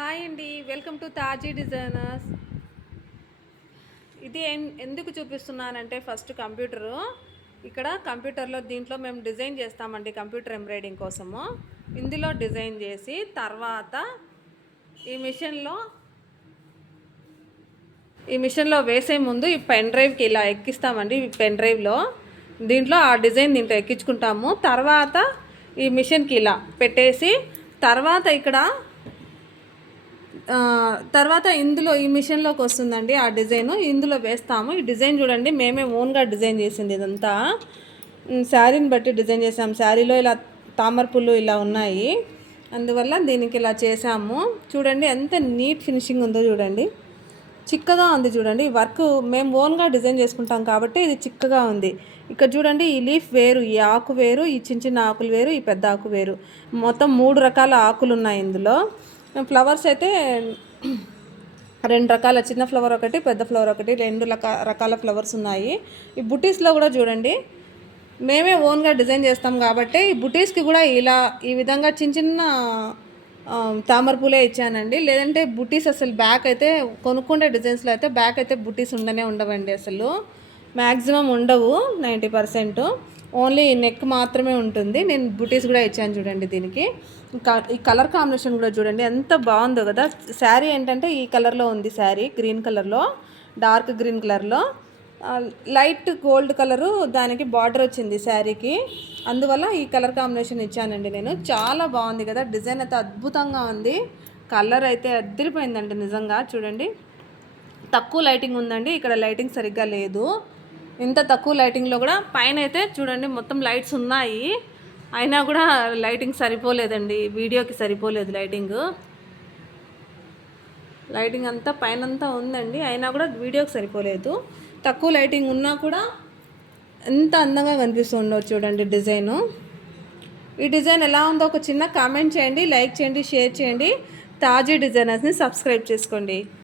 Hi అండి, welcome to తాజీ designers. ఇది ఎందుకు చూపిస్తున్నానంటే ఫస్ట్ కంప్యూటరు ఇక్కడ కంప్యూటర్లో దీంట్లో మేము డిజైన్ చేస్తామండి కంప్యూటర్ ఎంబ్రాయిడింగ్ కోసము. ఇందులో డిజైన్ చేసి తర్వాత ఈ మిషన్లో వేసే ముందు ఈ పెన్ డ్రైవ్కి ఇలా ఎక్కిస్తామండి. ఈ పెన్ డ్రైవ్లో దీంట్లో ఆ డిజైన్ దీంట్లో ఎక్కించుకుంటాము. తర్వాత ఈ మిషన్కి ఇలా పెట్టేసి తర్వాత ఇందులో ఈ మిషన్లోకి వస్తుందండి ఆ డిజైను. ఇందులో వేస్తాము. ఈ డిజైన్ చూడండి, మేమే ఓన్గా డిజైన్ చేసింది. ఇదంతా శారీని బట్టి డిజైన్ చేసాం. శారీలో ఇలా తామర పుల్లు ఇలా ఉన్నాయి, అందువల్ల దీనికి ఇలా చేసాము. చూడండి ఎంత నీట్ ఫినిషింగ్ ఉందో చూడండి, చిక్కగా ఉంది చూడండి. వర్క్ మేము ఓన్గా డిజైన్ చేసుకుంటాం కాబట్టి ఇది చిక్కగా ఉంది. ఇక్కడ చూడండి, ఈ లీఫ్ వేరు, ఈ ఆకు వేరు, ఈ చిన్న చిన్న ఆకులు వేరు, ఈ పెద్ద ఆకు వేరు. మొత్తం 3 రకాల ఆకులు ఉన్నాయి ఇందులో. ఫ్లవర్స్ అయితే 2 రకాల, చిన్న ఫ్లవర్ ఒకటి, పెద్ద ఫ్లవర్ ఒకటి, 2 రకాల ఫ్లవర్స్ ఉన్నాయి. ఈ బుటీస్లో కూడా చూడండి, మేమే ఓన్గా డిజైన్ చేస్తాం కాబట్టి ఈ బుటీస్కి కూడా ఇలా ఈ విధంగా చిన్న చిన్న తామర పూలే ఇచ్చానండి. లేదంటే బుటీస్ అసలు బ్యాక్ అయితే కొనుక్కుండే డిజైన్స్లో అయితే బ్యాక్ అయితే బుటీస్ ఉండవండి. అసలు మ్యాక్సిమం ఉండవు, 90%. ఓన్లీ నెక్ మాత్రమే ఉంటుంది. నేను బుటీస్ కూడా ఇచ్చాను చూడండి. దీనికి ఈ కలర్ కాంబినేషన్ కూడా చూడండి ఎంత బాగుందో కదా. శారీ ఏంటంటే ఈ కలర్లో ఉంది, శారీ గ్రీన్ కలర్లో, డార్క్ గ్రీన్ కలర్లో లైట్ గోల్డ్ కలరు దానికి బార్డర్ వచ్చింది శారీకి. అందువల్ల ఈ కలర్ కాంబినేషన్ ఇచ్చానండి నేను. చాలా బాగుంది కదా, డిజైన్ అయితే అద్భుతంగా ఉంది. కలర్ అయితే అద్దరిపోయిందండి నిజంగా. చూడండి, తక్కువ లైటింగ్ ఉందండి ఇక్కడ, లైటింగ్ సరిగ్గా లేదు. ఇంత తక్కువ లైటింగ్లో కూడా పైన అయితే చూడండి మొత్తం లైట్స్ ఉన్నాయి, అయినా కూడా లైటింగ్ సరిపోలేదండి. వీడియోకి సరిపోలేదు లైటింగ్ అంతా పైనంతా ఉందండి, అయినా కూడా వీడియోకి సరిపోలేదు. తక్కువ లైటింగ్ ఉన్నా కూడా ఎంత అందంగా కనిపిస్తుందో చూడండి డిజైను. ఈ డిజైన్ ఎలా ఉందో ఒక చిన్న కామెంట్ చేయండి, లైక్ చేయండి, షేర్ చేయండి. తాజీ డిజైనర్స్ని సబ్స్క్రైబ్ చేసుకోండి.